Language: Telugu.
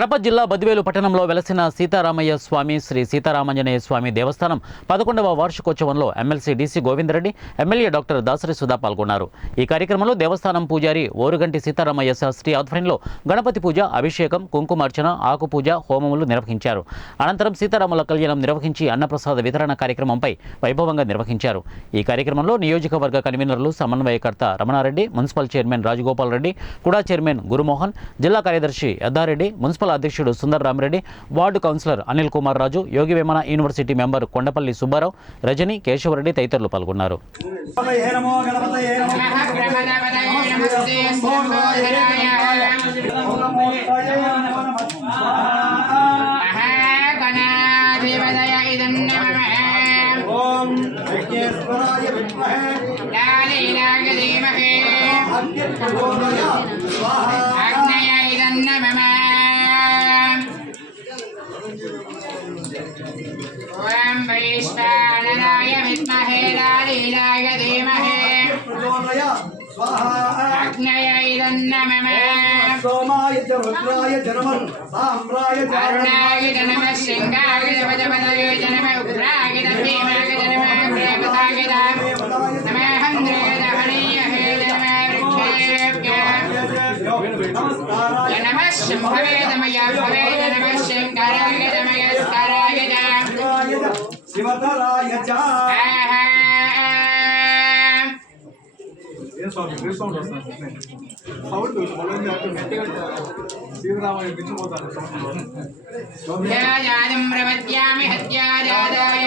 కడప జిల్లా బద్వేలు పట్టణంలో వెలసిన సీతారామయ్య స్వామి శ్రీ సీతారామాంజనేయ స్వామి దేవస్థానం 11వ వార్షికోత్సవంలో MLC DC Govinda Reddy, MLA doctor Dasari Sudha పాల్గొన్నారు. ఈ కార్యక్రమంలో దేవస్థానం పూజారి ఓరుగంటి సీతారామయ్య శాస్త్రి ఆధ్వర్యంలో గణపతి పూజ, అభిషేకం, కుంకుమార్చన, ఆకు పూజ, హోమములు నిర్వహించారు. అనంతరం సీతారాముల కళ్యాణం నిర్వహించి అన్నప్రసాద వితరణ కార్యక్రమంపై వైభవంగా నిర్వహించారు. ఈ కార్యక్రమంలో నియోజకవర్గ కన్వీనర్లు, సమన్వయకర్త రమణారెడ్డి, మున్సిపల్ చైర్మన్ రాజగోపాల్ రెడ్డి, కుడా చైర్మన్ గురుమోహన్, జిల్లా కార్యదర్శి యద్దారెడ్డి, మున్సిపల్ అధ్యక్షుడు Sundar Ramireddy, ward councillor Anil Kumar Raju, Yogi Vemana university member Kondapalli Subbarao, Rajani, Keshavareddy తదితరులు పాల్గొన్నారు. ओम वैश्वानराय विद्महे लालीलाय धीमहि अग्नये तन्नमः सोमाय च रुद्राय च नमः साम्राय च अरुणाय च नमः सिंहाय च वज्रपतये च नमः उग्राय च भीमाय च नमः प्रेमताय च नमः हन्द्राय च हनीये च नमः वृक्षेभ्यः नमः शम्भवे नमः भवे नमः शंकराय नमः स्कराय च शिवतराय च स्वामी सौंड सौंड सीतारामయ్య పిచ్చిపోతాడు.